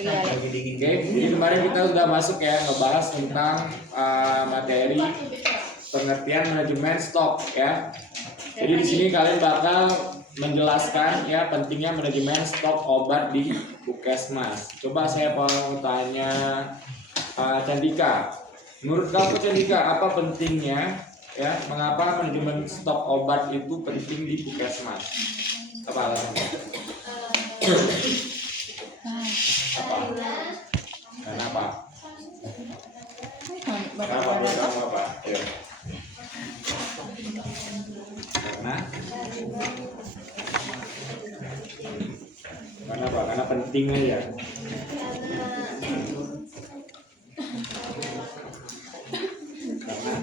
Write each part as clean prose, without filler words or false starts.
Oke, jadi kemarin kita sudah masuk ya ngebahas tentang materi pengertian manajemen stok ya. Jadi di sini kalian bakal menjelaskan ya pentingnya manajemen stok obat di Puskesmas. Coba saya mau tanya Candika. Menurut kamu Candika, apa pentingnya ya? Mengapa manajemen stok obat itu penting di Puskesmas? Apa alasannya? Kenapa? Kenapa? Kenapa? Ya. Kenapa? Karena penting aja. Karena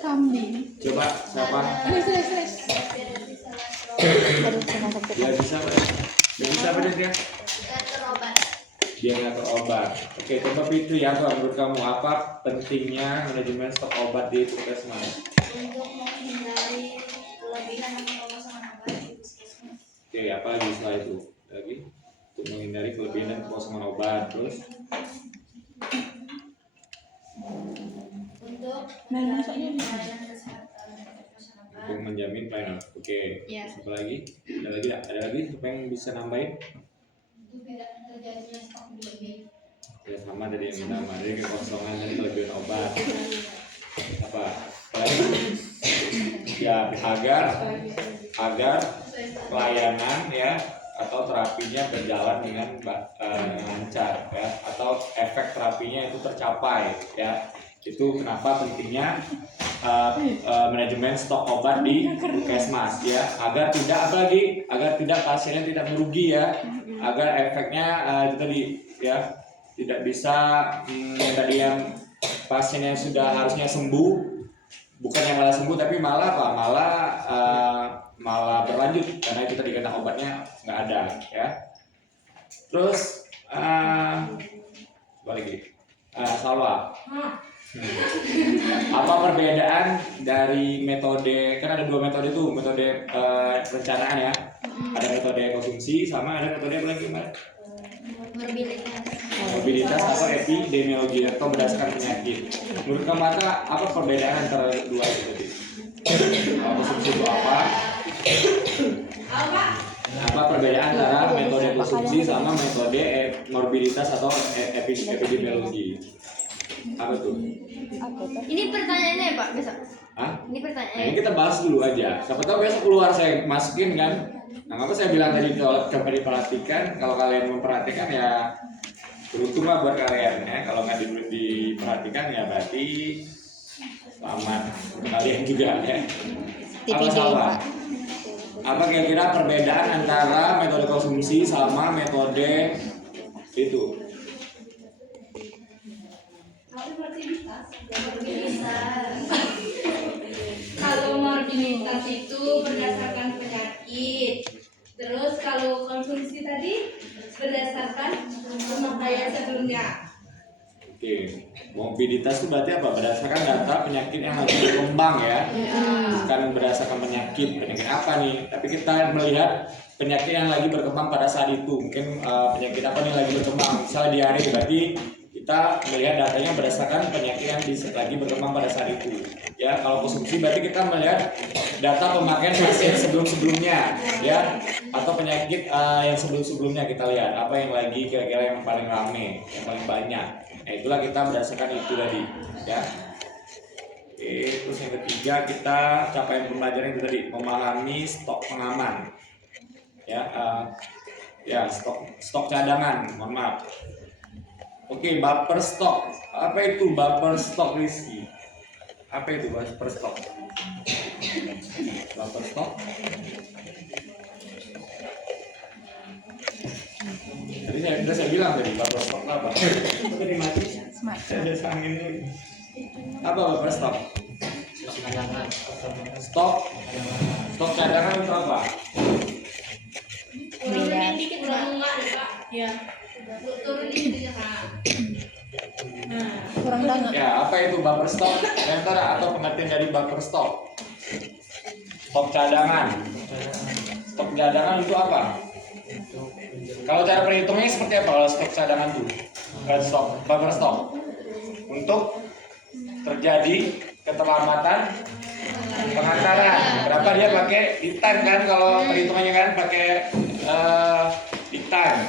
kambing. Coba siapa? Ya bisa apa dia? Dia nggak terobat. Oke, coba itu ya, menurut kamu apa pentingnya manajemen stok obat di Puskesmas? Untuk menghindari kelebihan atau kekosongan obat di Puskesmas. Oke, apa lagi setelah itu? Lagi untuk menghindari kelebihan dan kekosongan obat, terus Untuk menjamin pelayanan kesehatan masyarakat. untuk menjamin pelayanan. Oke. Ya. Apa lagi? Ada lagi apa yang bisa nambahin? Untuk tidak terjadinya stok berlebih. Ya sama dari yang pertama, dari kekosongan dan kelebihan obat. Apa lagi? Ya agar pelayanan ya atau terapinya berjalan dengan lancar ya, atau efek terapinya itu tercapai ya. Itu kenapa pentingnya manajemen stok obat di Puskesmas ya, agar tidak pasiennya tidak merugi ya, agar efeknya itu tadi ya tidak bisa tadi yang pasien yang sudah harusnya sembuh bukannya malah sembuh tapi malah malah berlanjut karena itu tadi kena obatnya nggak ada ya. Terus apa lagi? Salwa. Apa perbedaan dari metode, kan ada dua metode tuh, metode perencanaan ya, ada metode konsumsi sama ada metode apa lagi Mbak? Mobilitas atau epidemiologi atau berdasarkan penyakit. Menurut kamu apa perbedaan antara dua itu tadi? Konsumsi itu apa? Apa perbedaan antara metode konsumsi sama metode morbiditas atau epidemiologi? Apa tuh? Ini pertanyaannya ya Pak besok. Hah? Ini pertanyaannya. Ini kita bahas dulu aja. Siapa tahu besok keluar saya masukin kan. Nah, apa saya bilang tadi coba diperhatikan. Kalau kalian memperhatikan ya beruntung lah buat kalian ya. Kalau nggak diperhatikan ya berarti selamat kalian juga ya. Apa salah? Apa kira-kira perbedaan antara metode konsumsi sama metode itu? Kalau morbiditas itu berdasarkan penyakit, terus kalau konsumsi tadi berdasarkan pemakaian sebelumnya. Oke, morbiditas itu berarti apa? Berdasarkan data penyakit yang lagi berkembang ya, bukan berdasarkan penyakit apa nih? Tapi kita melihat penyakit yang lagi berkembang pada saat itu. Mungkin penyakit apa nih lagi berkembang? Misalnya diare, berarti kita melihat datanya berdasarkan penyakit yang lagi berkembang pada saat itu. Ya, kalau konsumsi berarti kita melihat data pemakaian pasien sebelum-sebelumnya, ya, atau penyakit yang sebelum-sebelumnya kita lihat apa yang lagi kira-kira yang paling rame, yang paling banyak. Nah, itulah kita berdasarkan itu tadi, ya. Oke, terus yang ketiga kita capaian pembelajaran itu tadi memahami stok pengaman, ya, stok cadangan, mohon maaf. Oke, buffer stok. Apa itu buffer stok, Rizky? Apa itu buffer stok? Buffer stok? Tadi saya bilang tadi buffer stok apa? Itu tadi mati. Saya ada sangin dulu. Apa buffer stok? Stok cadangan itu apa? Turunin dikit kurang enggak deh Pak? Ya. Turunin dikit Kurang banget. Ya, apa itu buffer stok? Sementara atau pengertian dari buffer stok? Stok cadangan. Stok cadangan itu apa? Kalau cara perhitungnya seperti apa kalau stok cadangan tuh? Buffer stok. Untuk terjadi keterlambatan pengantaran. Kenapa dia pakai lead time kan? Kalau perhitungannya kan pakai lead time.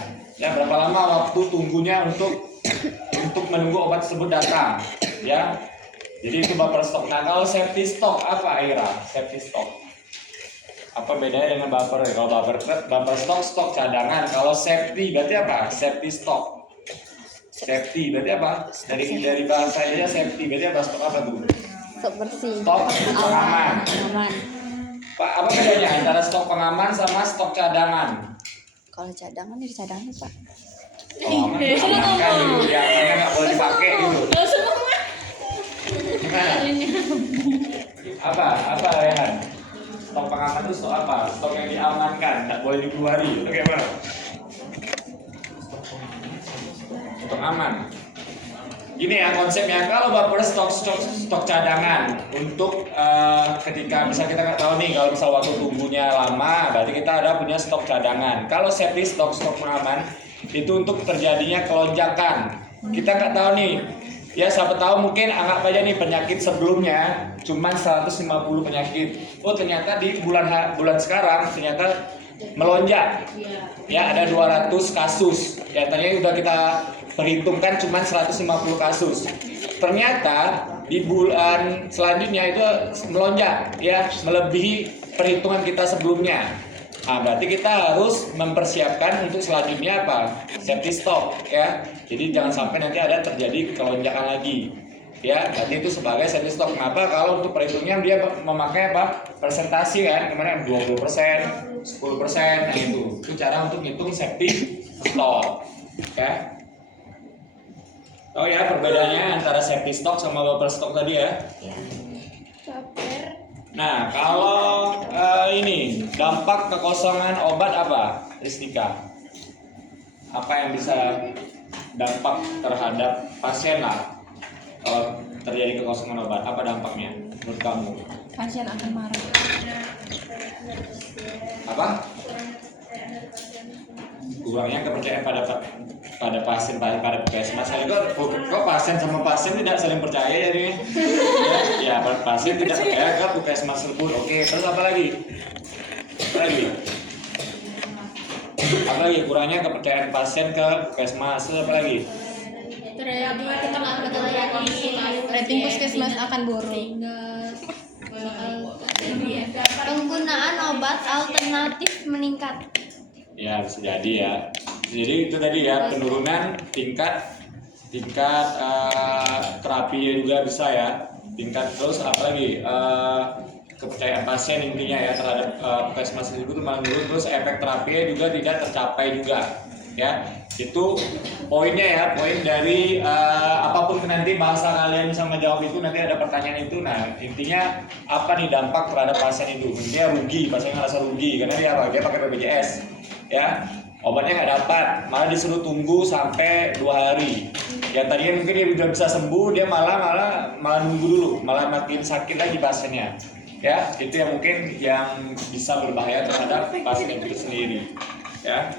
Ya, berapa lama waktu tunggunya untuk menunggu obat tersebut datang, ya. Jadi itu buffer stock. Nah, kalau safety stock apa, Aira? Safety stock. Apa bedanya dengan buffer? Kalau buffer stock, stok cadangan. Kalau safety berarti apa? Safety stock. Safety berarti apa? Dari bahasa aja safety berarti apa? Stok apa tuh? Stok bersih. Stok pengaman. Aman. Pak, apa bedanya antara stok pengaman sama stok cadangan? Kalau cadangan ya cadangan Pak. Oh, aman kan gitu, yang amannya nggak boleh dipakai gitu. Gimana? Apa Rehan? Stok pengaman itu stok apa? Stok yang diamankan, nggak boleh dikeluari. Oke, Bang. Stok aman. Gini ya konsepnya, kalau buffer stok cadangan untuk ketika bisa kita nggak tahu nih kalau misal waktu tunggunya lama, berarti kita ada punya stok cadangan. Kalau safety stok pengaman itu untuk terjadinya kelonjakan. Kita nggak tahu nih, ya siapa tahu mungkin anggap aja nih penyakit sebelumnya cuma 150 penyakit. Oh ternyata di bulan sekarang ternyata melonjak. Ya ada 200 kasus. Ya tadinya udah kita perhitungkan cuma 150 kasus. Ternyata di bulan selanjutnya itu melonjak, ya melebihi perhitungan kita sebelumnya. Nah, berarti kita harus mempersiapkan untuk selanjutnya apa? Safety stock, ya. Jadi jangan sampai nanti ada terjadi kelonjakan lagi. Ya, berarti itu sebagai safety stock. Kenapa? Kalau untuk perhitungan dia memakai apa? Persentase kan, kemarin 20%, 10%, nah itu. Itu cara untuk ngitung safety stock. Ya. Oh ya, perbedaannya antara safety stock sama buffer stock tadi ya. Nah, kalau ini dampak kekosongan obat apa, Ristika? Apa yang bisa dampak terhadap pasien lah kalau terjadi kekosongan obat? Apa dampaknya menurut kamu? Pasien akan marah. Apa? Kurangnya kepercayaan pada pasien, pada puskesmas. Kok pasien sama pasien tidak saling percaya jadi? Ya, pasien tidak percaya ke puskesmas tersebut. Oke, terus apa lagi? Apa lagi? Kurangnya kepercayaan pasien ke puskesmas. Terus apa lagi? Terjadi kita nggak percaya Rating puskesmas akan buruk. Penggunaan obat alternatif meningkat. Ya bisa jadi ya. Jadi itu tadi ya penurunan tingkat terapinya juga bisa ya. Tingkat terus apa lagi kepercayaan pasien intinya ya terhadap puskesmas itu menurun, terus efek terapinya juga tidak tercapai juga ya. Itu poinnya ya, poin dari apapun nanti bahasa kalian bisa menjawab itu nanti ada pertanyaan itu. Nah intinya apa nih dampak terhadap pasien itu? Intinya rugi, pasien ngerasa rugi karena dia apa? Dia pakai BPJS ya, obatnya nggak dapat, malah disuruh tunggu sampai 2 hari. Yang tadinya mungkin dia udah bisa sembuh, dia malah nunggu dulu, malah makin sakit lagi pasiennya. Ya, itu yang mungkin yang bisa berbahaya terhadap pasien itu sendiri. Ya.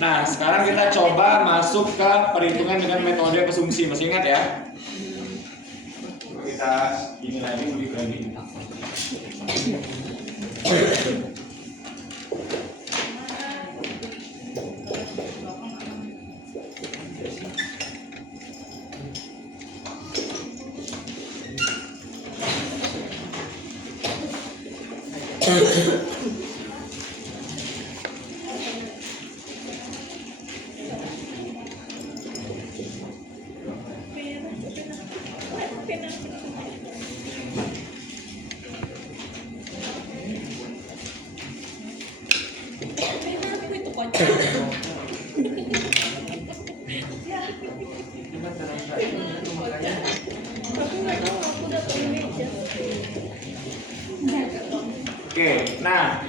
Nah, sekarang kita coba masuk ke perhitungan dengan metode asumsi. Masih ingat ya? Kita ini lagi, ulik lagi. Oke, nah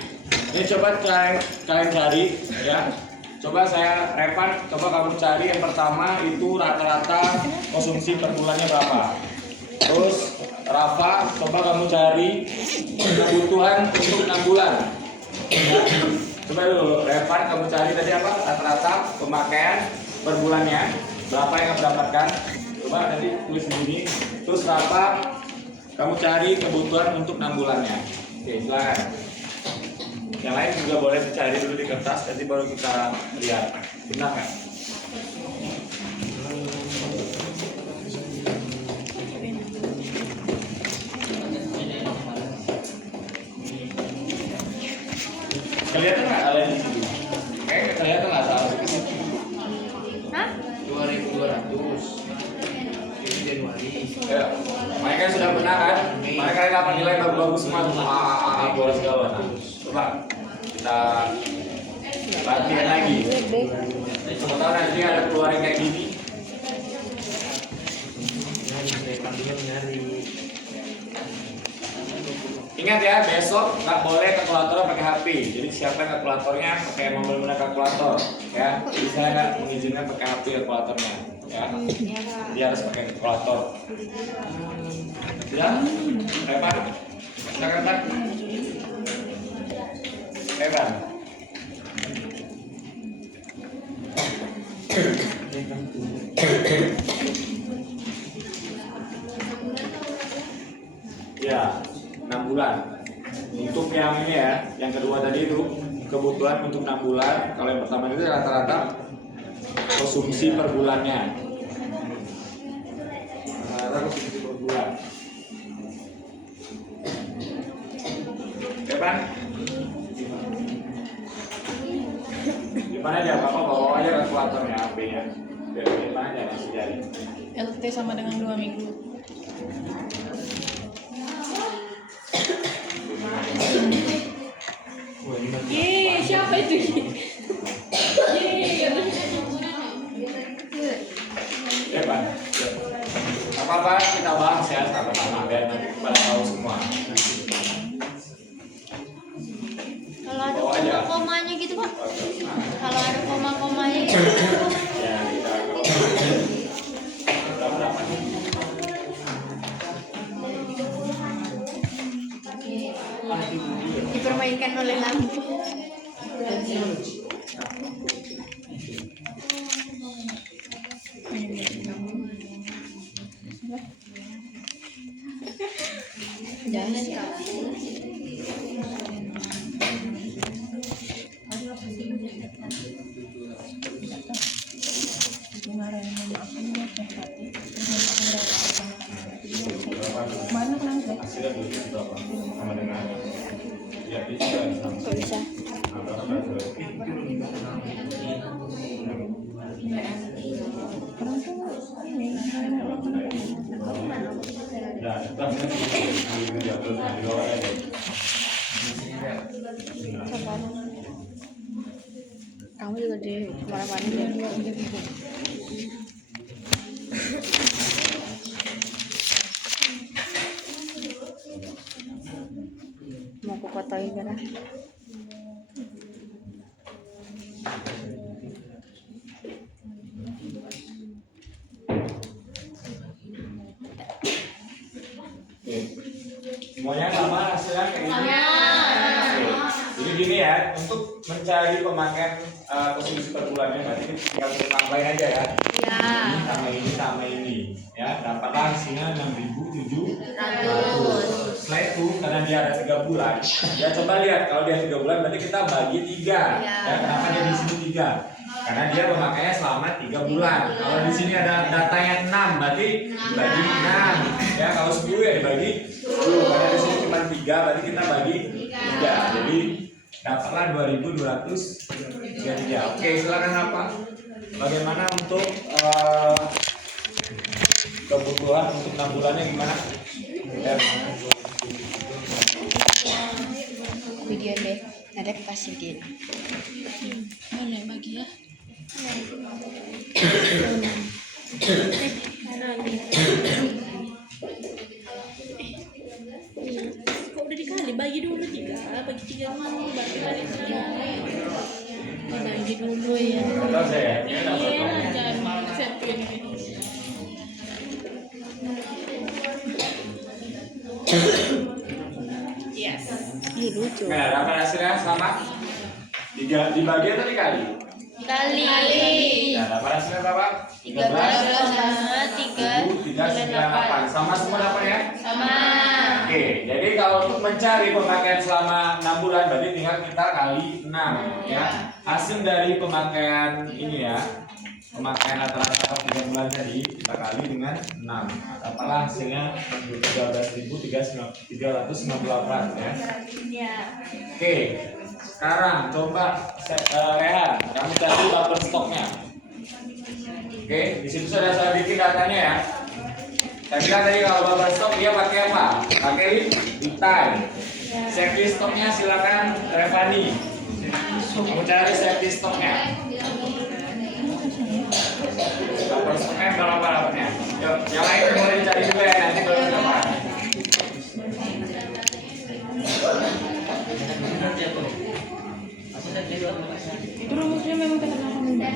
ini coba kalian cari ya. Coba saya Revan, coba kamu cari yang pertama itu rata-rata konsumsi per bulannya berapa. Terus Rafa, coba kamu cari kebutuhan untuk 6 bulan. Coba dulu, Revan kamu cari tadi apa rata-rata pemakaian per bulannya berapa yang kamu dapatkan? Coba tadi tulis di sini. Terus berapa kamu cari kebutuhan untuk 6 bulannya? Oke, silakan. Yang lain juga boleh dicari dulu di kertas, nanti baru kita lihat. Benar nggak? Kelihatan nggak kalian di situ? Kayaknya kelihatan nggak salah di situ. Hah? 2.200 ini Januari. Ya, mereka sudah benar kan? Mereka dapat nilai bagus-bagus semua. Bola segala. Coba kita latihan lagi. Sementara nanti ada keluarin kayak gini. Nyari. Ingat ya, besok nggak boleh kalkulator pakai HP. Jadi siapkan kalkulatornya pakai yang benar kalkulator, ya. Jadi saya nggak mengizinkan pakai HP kalkulatornya, ya. Dia harus pakai kalkulator. Ya, Revan, silakan Pak. Revan. Ya, 6 bulan. Untuk yang ini ya, yang kedua tadi itu kebutuhan untuk 6 bulan. Kalau yang pertama itu rata-rata konsumsi per bulannya. Rata-rata konsumsi per bulan. Kapan? Gimana aja, Bapak bawa aja kalkulatornya HP-nya. Gimana aja masih jadi. LT sama dengan 2 minggu. Yeay, siapa itu? Yeay, Ya Pak, apa-apa kita bahas ya sama-sama biar nanti pada tahu semua. Kalau ada koma-komanya gitu Pak? Kalau ada koma-komanya gitu. Ya kita berapa nih? Dipermainkan oleh lampu. Hasilnya dulu berapa? Sama dengan ya bisa. Kok bisa? Ya, kita jatuh di bawah aja. Kamu juga di mana-mana. Mau aku fotoin kan? Semuanya sama hasilnya kayak gini. Oke. Jadi gini ya, untuk mencari pemakaian konsumsi per bulannya berarti tinggal tambahin aja ya. Ini sama ini, ya. Dapatlah hasilnya 6.700. Setelah itu karena dia ada 3 bulan, ya coba lihat kalau dia 3 bulan berarti kita bagi 3. Ya, kenapa dia di sini 3? Karena dia pemakaiannya selama 3 bulan. Kalau di sini ada datanya 6, berarti dibagi 6. Ya, kalau 10 ya dibagi 10. Karena di sini cuma 3, berarti kita bagi 3. Jadi dapatlah 2.233. Oke, silakan apa? Bagaimana untuk kebutuhan untuk 6 bulannya gimana? Ya. Video deh. Ada kasih gini. mana yang bagi ya? Kok udah dikali? Bagi dulu 3, bagi 3 dulu, baru kali 3. Bagi dulu ya. Kertas ya? Iya, jangan setting. Yes. Ih, lucu. 7. Nah, dapat hasilnya sama 3 dibagi atau dikali? Kali. Nah, dapat hasilnya berapa? 13 sama 398 sama semua dapat ya? sama. Oke, jadi kalau untuk mencari pemakaian selama 6 bulan berarti tinggal kita kali 6 ya. Hasil dari pemakaian ini ya, pemakaian rata-rata 3 bulan tadi kita kali dengan 6. Apalah hasilnya 13.398 ya. Oke, sekarang coba Rehan, kamu cari buffer stoknya. Oke, di situ sudah saya bikin datanya ya. Saya bilang tadi kalau buffer stok dia pakai apa? Pakai lead time. Safety stoknya silakan Revani. Kamu cari safety stoknya. Buffer stoknya berapa dapatnya? Yuk, yang lain boleh dicari juga ya, nanti baru dapat. Itu rumusnya memang terkenal kamu. Nah,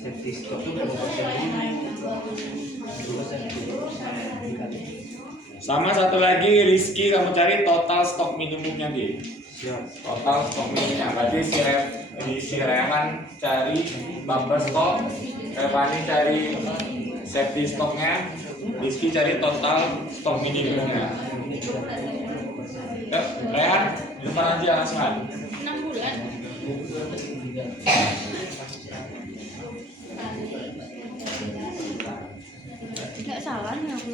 Safety stock itu berapa persen? 2%. Sama satu lagi Rizky, kamu cari total stok minimumnya Ki. Siap. Total stok minimumnya. Berarti si Rehan cari bumper stok, Revani cari safety stoknya, Rizky cari total stok minimumnya. Rehan, di depan aja langsung. 6 bulan. nggak salah nih aku.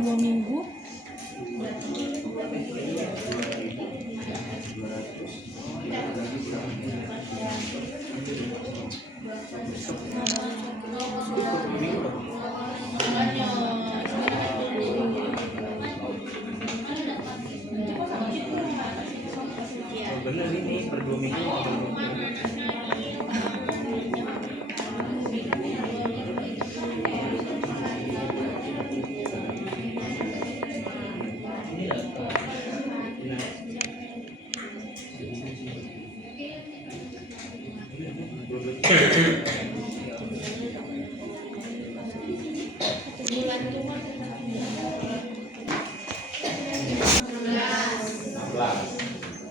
2 minggu. Oh, bener ini per 2 minggu.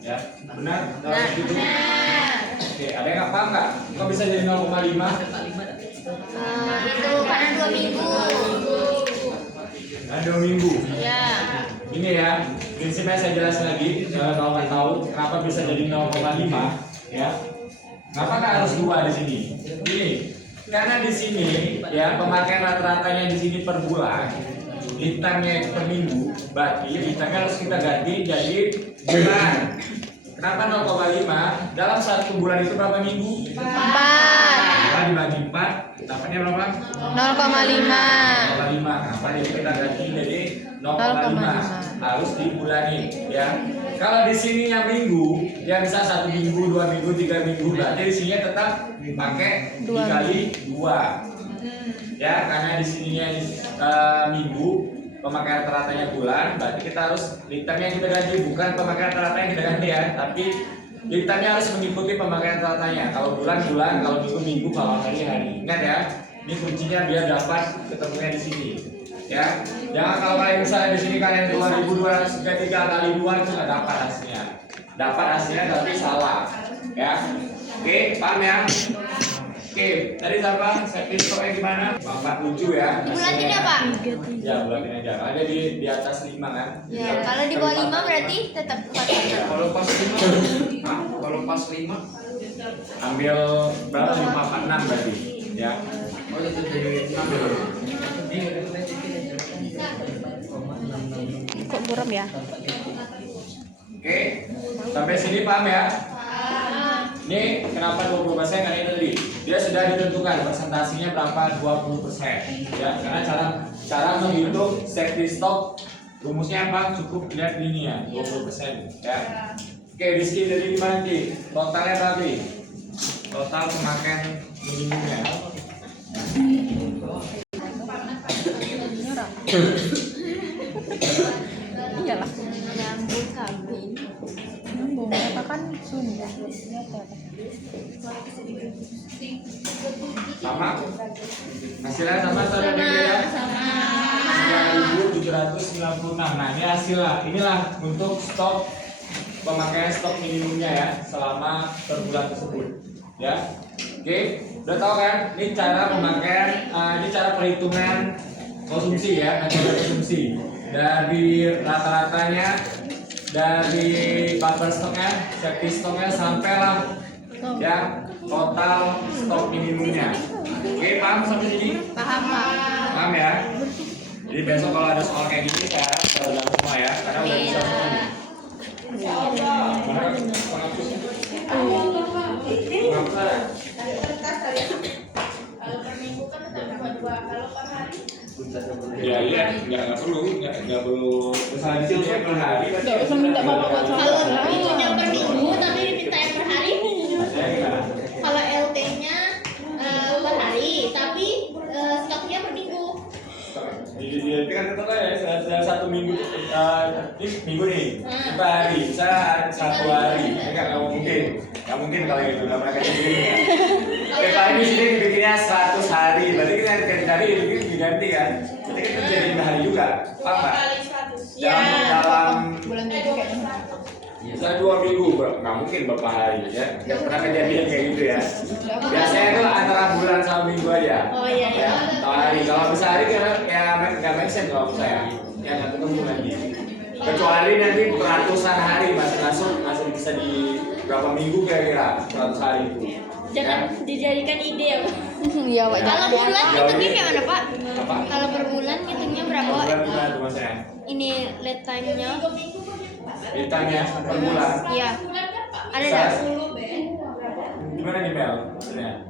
Ya, benar? Dalam hidup. Oke, ada yang nggak paham nggak? Kok bisa jadi 0,5? Itu karena 2 minggu. Nah, 2 minggu. Ya. Ini ya, prinsipnya saya jelasin lagi. Kalau nggak tahu kenapa bisa jadi 0,5, ya. Kenapa nggak harus 2 di sini? Ini, karena di sini ya pemakaian rata-ratanya di sini per bulan, litanya per minggu, berarti litanya harus kita ganti jadi bulan. Kenapa 0,5? Dalam 1 bulan itu berapa minggu? 4. Nah, dibagi 4, dapatnya berapa? 0,5. 0,5. Kenapa jadi kita ganti jadi 0,5? Harus dibulani ya. Kalau di sininya minggu, ya bisa 1 minggu, 2 minggu, 3 minggu. Berarti di sini tetap pakai dikali 2. Ya, karena di sininya minggu, pemakaian rata-ratanya bulan, berarti kita harus liternya kita ganti, bukan pemakaian rata yang kita ganti ya, tapi liternya harus mengikuti pemakaian rata-ratanya. Kalau bulan, kalau minggu, kalau hari. Ingat ya, ini kuncinya biar dapat ketemunya di sini. Ya, jangan kalau kalian misalnya di sini kalian 2233 kali 2 itu nggak dapat hasilnya. Dapat hasilnya tapi salah. Ya, oke, paham ya? Oke, tadi siapa? Safety stoknya gimana? 47 ya. Dibulatin ya, Pak? Ya, bulatin aja. Ada di atas 5 kan? Ya, kalau di bawah 5 berarti tetap 4. Kalau pas 5, kalau pas 5, Ambil berapa? 546 berarti. Ya. oh itu jadi 6. Kok buram ya? Oke, sampai sini paham ya? Ini kenapa 20%? Karena ini tadi dia sudah ditentukan presentasinya berapa 20%. Ya, karena cara menghitung safety stock rumusnya apa? Cukup lihat ini ya 20%. Ya. Oke, Rizky jadi gimana Ki? Totalnya berapa? Total pemakaian minimumnya. Iyalah. Nyambung kambing. Nyambung, apa kan Sunda. Sama? Hasilnya sama atau ada yang beda? Sama. 9.796. Nah ini hasilnya. Inilah untuk stok pemakaian stok minimumnya ya selama per bulan tersebut. Ya, oke, udah tahu kan? Ini cara pemakaian, ini cara perhitungan konsumsi ya, metode konsumsi dari rata-ratanya, dari buffer stoknya, safety stoknya sampailah ya total stok minimumnya. Oke, paham sampai sini? Paham, Pak. Paham ya? Jadi besok kalau ada soal kayak gini saya udah semua ya, karena udah bisa semua. Ya iya, nggak perlu. Misalnya di sini per hari. Nggak usah minta bapak buat Kalau minggunya per minggu tapi diminta yang per hari. Kalau LT-nya per hari tapi stoknya per minggu. Jadi kan kita ya satu minggu, ini minggu nih, per hari, bisa satu hari, nggak mungkin kalau gitu, nggak mereka jadi. Kita ini sini bikinnya 100 hari, berarti kita dari bikin diganti kan, berarti kita jadi hari juga, paham nggak? Dalam Bulan itu kayaknya. Misalnya 2 minggu, nggak mungkin berapa hari ya. Nggak pernah kejadian kayak gitu ya. Biasanya itu antara bulan sama minggu aja. Oh iya ya. Kalau hari, kalau bisa hari karena ya nggak make sense kalau saya. Ya nggak ketemu nanti. Kecuali nanti ratusan hari masih bisa di berapa minggu kira-kira 100 hari itu. Jangan dijadikan ide ya, Pak. Iya, Pak. Kalau bulan ngitungnya kayak mana, Pak? Apa? Kalau per bulan ngitungnya berapa? Bulan tuh maksudnya. Ini lead time-nya. Ditanya per bulan. Iya. Ada enggak? Gimana nih Mel? Maksudnya?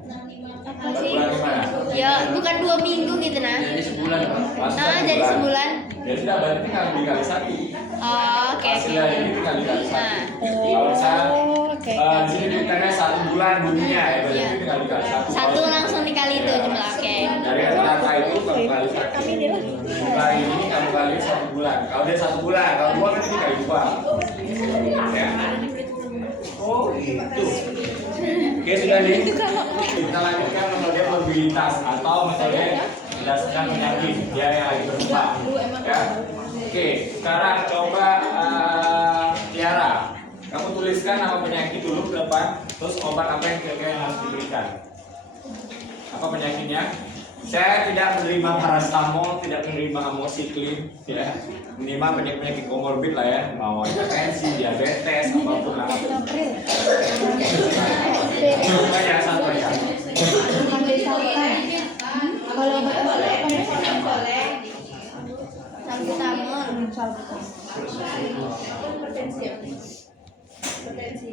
Apa Per sih? bulan gimana? Ya, bukan 2 minggu gitu nah. Jadi sebulan Pak. Nah, jadi sebulan. Ya sudah, berarti tinggal dikali 1. Oh, oke. Hasilnya ini tinggal dikali 1. Nah. Kalau misalnya Oke. di sini ditanya 1 bulan bunyinya ya, berarti Iya. tinggal dikali 1. Satu langsung dikali itu jumlah. Oke. Dari rata itu kamu kali 1. Jumlah ini kamu kali 1 bulan. Kalau dia 1 bulan, kalau 2 kan dikali 2. Ya. Oh gitu. Oke sudah nih. Kita lanjutkan metode mobilitas atau metode berdasarkan penyakit dia yang lagi berkembang. Ya. Oke, sekarang coba Tiara, kamu tuliskan nama penyakit dulu ke depan, terus obat apa yang kira-kira yang harus diberikan. Apa penyakitnya? Saya tidak menerima paracetamol, tidak menerima amoxicillin, ya. Menerima penyakit komorbid lah ya, mau hipertensi, diabetes, apapun lah. Coba ya satu ya. Kalau obat apa? Salbutamol.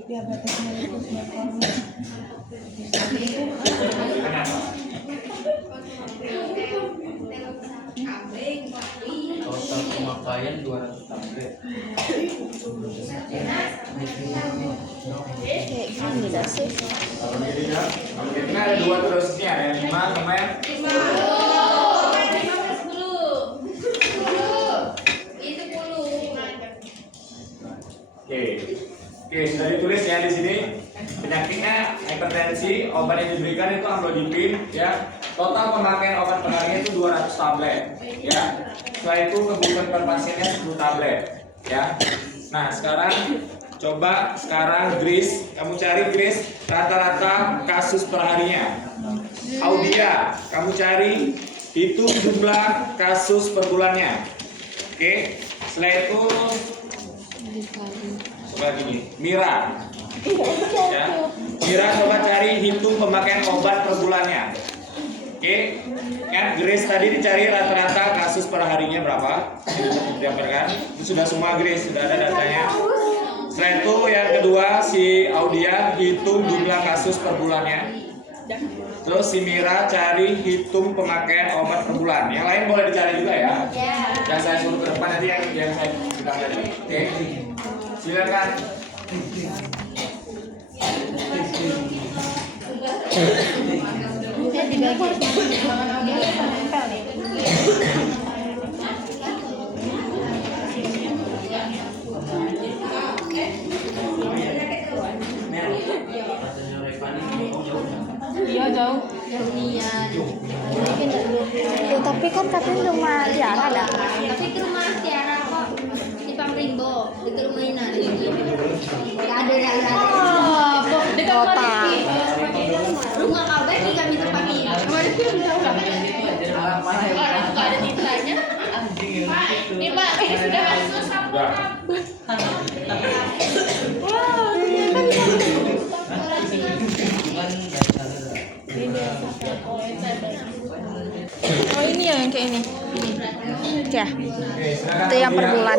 Diabetes mellitus Total pemakaian 200 tablet. kayak gini dah sih. Kalau ini ada 2 terusnya, ada 5 sama yang Oke, sudah ditulis ya di sini. Penyakitnya hipertensi, obat yang diberikan itu amlodipin, ya. Total pemakaian obat perharinya itu 200 tablet, ya. Setelah itu kebutuhan per pasiennya 10 tablet, ya. Nah, sekarang Grace, kamu cari Grace rata-rata kasus perharinya. Audia, kamu cari hitung jumlah kasus per bulannya. Oke, setelah itu coba gini, Mira, ya, Mira coba cari hitung pemakaian obat per bulannya. Oke, kan Grace tadi dicari rata-rata kasus per harinya berapa? Didapatkan, itu sudah semua Grace, sudah ada datanya. Setelah itu yang kedua si Audia hitung jumlah kasus per bulannya. Terus si Mira cari hitung pemakaian obat per bulan. Yang lain boleh dicari juga ya. Yang saya suruh ke depan nanti yang saya bilang tadi. Oke, silakan. Dia dibagi. Dia nempel nih. jauh. Jauhian. Ya, tapi kan katanya rumah Tiara ada. Tapi ke rumah Tiara kok di Pamrimbo, itu rumah Inari. Gak ada daerah. Oh, Dekat kota. Maliki. Rumah kau Becky kami tempati. Kemarin tuh udah orang nggak ada titranya. Nih Pak, ini sudah masuk sapu. Udah. Oh, ini yang kayak ini. Ya, Oke, silakan. itu yang per dilihat. bulan.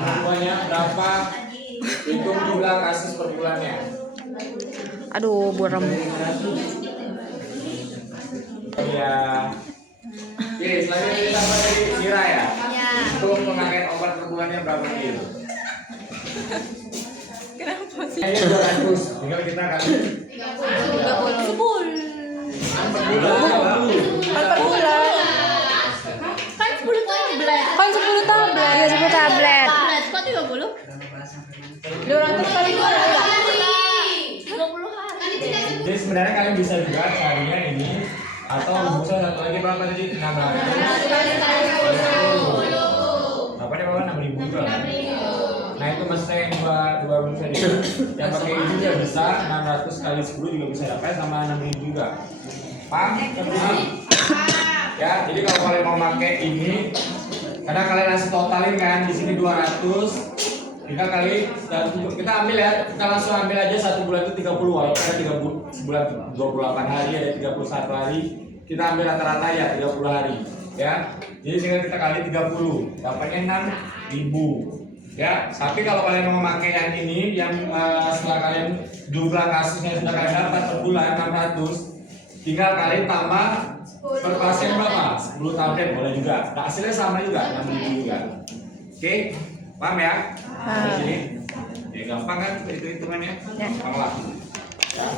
Semuanya berapa? Hitung jumlah kasus per bulannya. Aduh, buram. Ya. Oke, selanjutnya kita mulai dari Mira ya. Ya. Untuk pemakaian obat per bulannya berapa mil? Kenapa sih? Kayaknya 200. Tinggal kita kali. 10. Per bulan. Per bulan. Kan 10 tablet. Kan 10 tablet. Iya, 10 tablet. Tablet kok 30? 200 kali 2 enggak? 30 hari. Jadi sebenarnya kalian bisa juga carinya ini atau bisa satu lagi berapa tadi? 600. Berapa bawah 6.000 juga. Nah itu maksudnya yang dua rumus tadi. Yang pakai ini juga bisa 600 kali 10 juga bisa dapat sama 6.000 juga. Paham? Ya, jadi kalau kalian mau pakai ini, karena kalian langsung totalin kan di sini 200. Kita kali kita ambil ya, kita langsung ambil aja satu bulan itu 30, walaupun ada 30 sebulan 28 hari, ada 31 hari, kita ambil rata-rata ya 30 hari ya. Jadi tinggal kita kali 30, dapatnya 6.000 ya. Tapi kalau kalian mau memakai yang ini, yang setelah kalian jumlah kasusnya sudah kalian dapat per bulan 600, tinggal kalian tambah per pasien berapa? 10 tablet boleh juga. Nah, hasilnya sama juga, 6.000 juga. Oke, paham ya? Di sini. Ya gampang kan itu hitungannya? Gampang lah. Ya.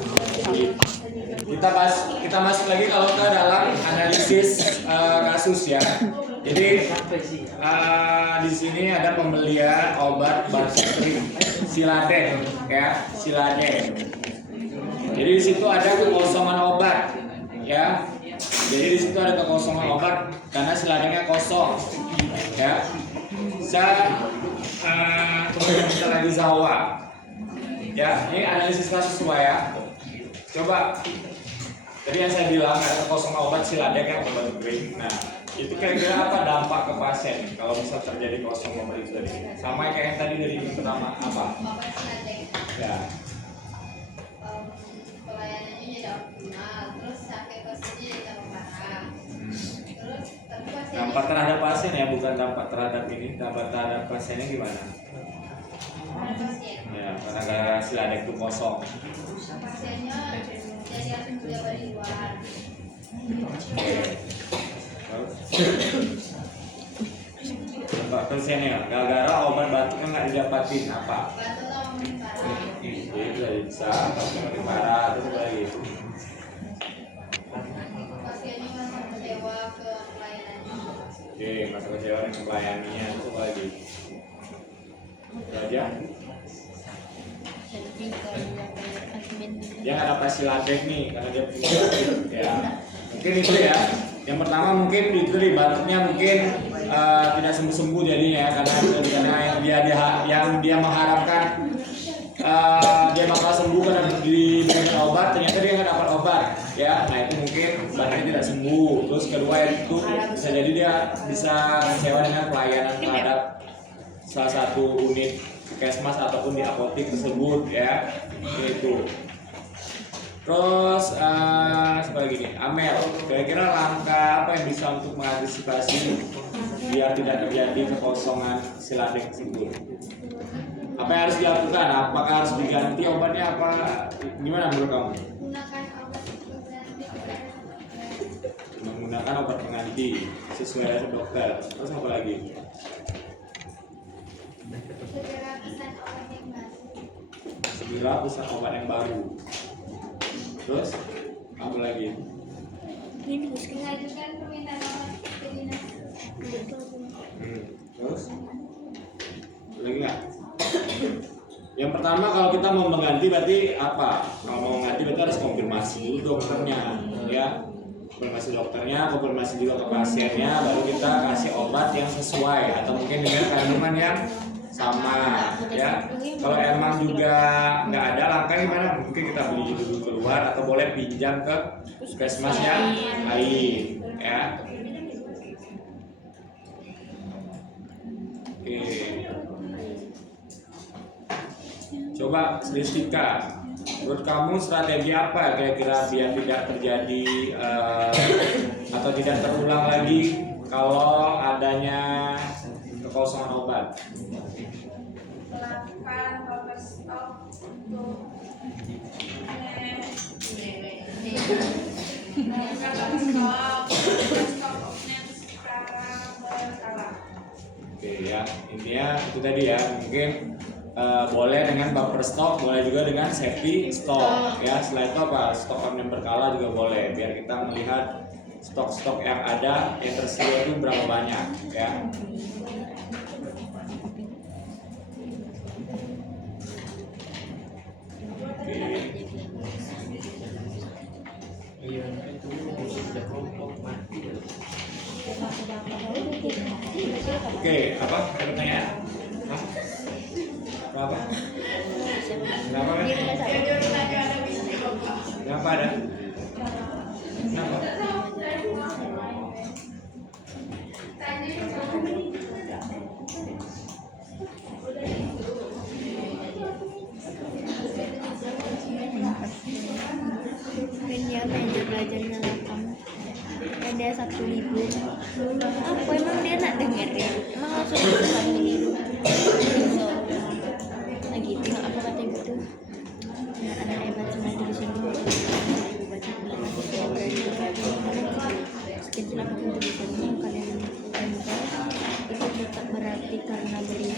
Kita masuk lagi kalau ke dalam analisis kasus ya. Jadi di sini ada pembelian obat bakteri Siladen ya, Siladen. Jadi di situ ada kekosongan obat ya. Jadi di situ ada kekosongan obat karena Siladennya kosong ya. Kemudian kita lagi Zawa ya, ini analisis kasus semua ya. Coba tadi yang saya bilang ada kekosongan obat Siladen yang obat kering. Nah itu kira-kira apa dampak ke pasien kalau bisa terjadi kosong obat itu tadi? Sama kayak yang tadi dari yang pertama apa? Ya. Pelayanannya jadi optimal, terus sakit pasiennya jadi tambah parah. Terus tapi pasiennya Dampak terhadap pasien ya, bukan dampak terhadap ini. Dampak terhadap pasiennya gimana? pasien. Ya, karena gara-gara Siladen itu kosong. Pasiennya jadi langsung kuliah dari luar. Dampak pasiennya gara-gara obat batuknya nggak didapatin apa? Batuk sama muntah parah. Jadi bisa makin parah terus apa lagi? Pasiennya merasa kecewa ke pelayanannya. Oke, masa kecewa dengan pelayanannya itu apa lagi? Itu aja. Dia nggak dapat Siladen nih karena dia punya ya. Mungkin itu ya. Yang pertama mungkin itu di batuknya mungkin tidak sembuh-sembuh jadinya ya, karena yang dia mengharapkan dia bakal sembuh karena diberikan obat, ternyata dia nggak dapat obat ya. Nah itu mungkin batuknya tidak sembuh. Terus kedua itu bisa jadi dia bisa kecewa dengan pelayanan terhadap salah satu unit puskesmas ataupun di apotek tersebut ya, itu. Terus sebagai gini, Amel, kira-kira langkah apa yang bisa untuk mengantisipasi biar tidak terjadi kekosongan Siladen tersebut? Apa yang harus dilakukan? Apakah harus diganti obatnya apa? Gimana menurut kamu? Menggunakan obat pengganti sesuai resep dokter. Terus apa lagi? Segera pesan obat yang baru. Terus apa lagi? Mengajukan permintaan obat ke dinas. Terus lagi nggak? Yang pertama kalau kita mau mengganti berarti apa? Kalau mau mengganti berarti harus konfirmasi dulu dokternya, ya. Konfirmasi dokternya, konfirmasi juga ke pasiennya, baru kita kasih obat yang sesuai atau mungkin dengan kandungan yang sama, ya. Kalau emang juga nggak ada langkah gimana? Mungkin kita beli dulu keluar atau boleh pinjam ke puskesmas yang lain, ya. Oke. Coba Listika, menurut kamu strategi apa kira-kira biar tidak terjadi atau tidak terulang lagi kalau adanya kekosongan obat? Melakukan overstock untuk stok opnet secara berkala. Oke ya, intinya itu tadi ya, mungkin boleh dengan buffer stock, boleh juga dengan safety stock ya. Setelah itu apa? Stok online berkala juga boleh, biar kita melihat stok-stok yang ada yang tersedia itu berapa banyak ya. Oke. Iya, itu sudah kelompok mati. Oke, apa pertanyaan? Hah? Apa? Kenapa kan? Kenapa ada? Kenapa? Dan dia belajarnya lapang. Ada Sabtu libur. Apa emang dia nak denger ya? Emang langsung Sabtu libur. So, lagi tengok apa kata gitu. Anak-anak hebat semua di sini. Sekian selama untuk di sini kalian itu tetap berarti karena beri